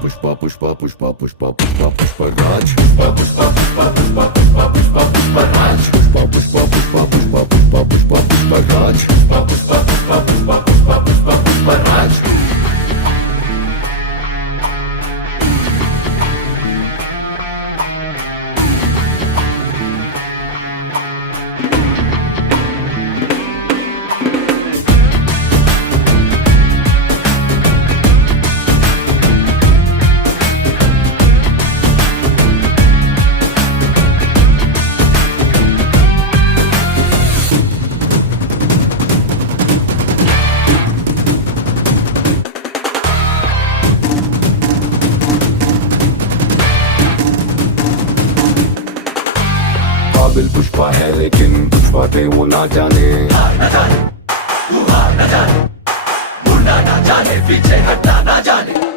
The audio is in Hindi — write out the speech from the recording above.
पुष्पा पुष्पा पुष्पा पुष्पा पुष्पा पुष्पराज पुष्पा पुष्पा पुष्पा पुष्पा पुष्पा पुष्पा पुष्पराज पुष्पा पुष्पा पुष्पा पुष्पा पुष्पा पुष्पा पुष्पराज पुष्पा पुष्पा पुष्पा पुष्पा पुष्पा पुष्पा पुष्पराज। काबिल पुष्पा है लेकिन कुछ बातें वो ना जाने, ना जाने, तू हार ना जाने, मुड़ना ना जाने, पीछे हटना ना जाने।